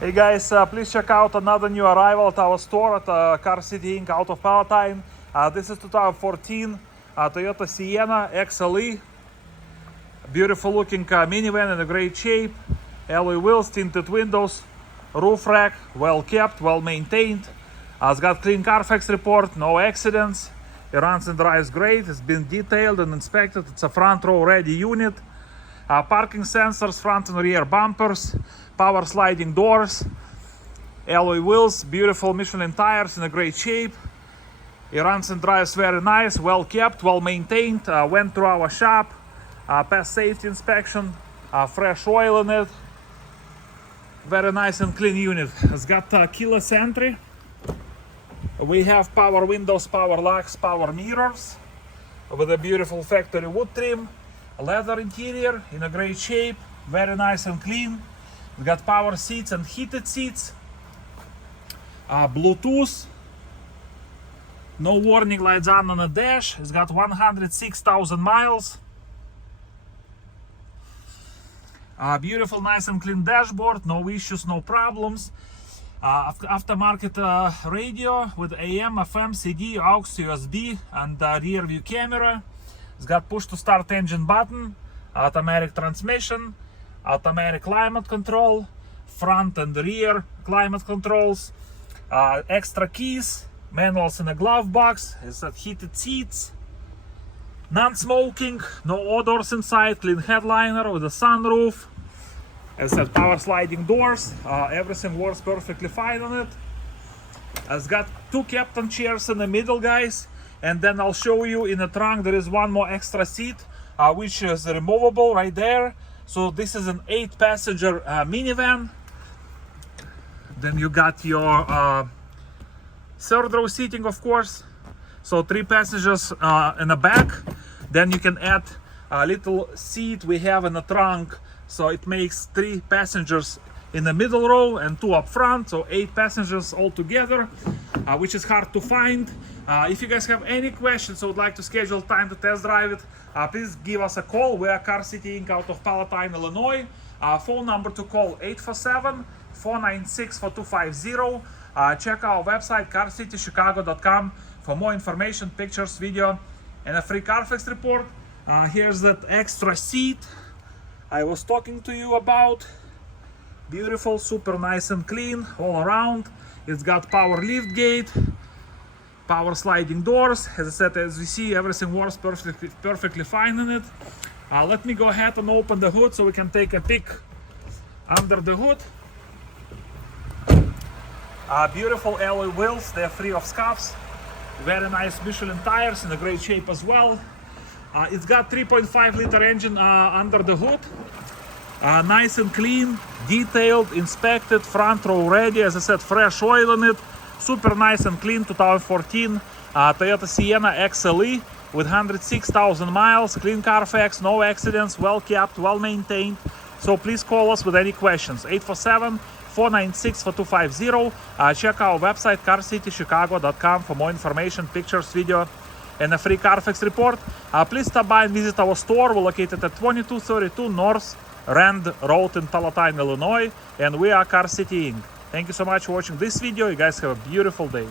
Hey guys, please check out another new arrival at our store at Car City Inc. out of Palatine. This is 2014 Toyota Sienna XLE. Beautiful looking minivan in a great shape. Alloy wheels, tinted windows, roof rack, well kept, well maintained. It's got clean Carfax report, no accidents. It runs and drives great. It's been detailed and inspected. It's a front row ready unit. Parking sensors, front and rear bumpers, power sliding doors, alloy wheels, beautiful Michelin tires in a great shape. It runs and drives very nice, well kept, well maintained. Went through our shop, passed safety inspection, fresh oil in it. Very nice and clean unit. It's got keyless entry. We have power windows, power locks, power mirrors with a beautiful factory wood trim. A leather interior in a great shape, very nice and clean. We got power seats and heated seats. Bluetooth. No warning lights on the dash. It's got 106,000 miles. Beautiful, nice and clean dashboard. No issues, no problems. Aftermarket radio with AM, FM, CD, aux, USB, and rear view camera. It's got push to start engine button, automatic transmission, automatic climate control, front and rear climate controls, extra keys, manuals in a glove box. It's got heated seats, non-smoking, no odors inside, clean headliner with a sunroof. As I said, power sliding doors, everything works perfectly fine on it. It's got two captain chairs in the middle, guys. And then I'll show you in the trunk there is one more extra seat, which is removable right there. So this is an 8-passenger minivan. Then you got your third row seating, of course. So 3 passengers in the back. Then you can add a little seat we have in the trunk. So it makes 3 passengers in the middle row and 2 up front. So 8 passengers all together, which is hard to find. If you guys have any questions or would like to schedule time to test drive it, please give us a call. We are Car City Inc. out of Palatine, Illinois. Phone number to call 847-496-4250. Check our website carcitychicago.com for more information, pictures, video, and a free Carfax report. Here's that extra seat I was talking to you about. Beautiful, super nice and clean all around. It's got power lift gate, power sliding doors. As I said, as we see, everything works perfectly fine in it. Let me go ahead and open the hood so we can take a peek under the hood. Beautiful alloy wheels, they're free of scuffs. Very nice Michelin tires in a great shape as well. It's got 3.5 liter engine under the hood. Nice and clean, detailed, inspected, front row ready. As I said, fresh oil in it. Super nice and clean 2014 Toyota Sienna XLE with 106,000 miles, clean Carfax, no accidents, well kept, well maintained. So please call us with any questions. 847-496-4250. Check our website carcitychicago.com for more information, pictures, video, and a free Carfax report. Please stop by and visit our store. We're located at 2232 North Rand Road in Palatine, Illinois, and we are Car City Inc. Thank you so much for watching this video. You guys have a beautiful day.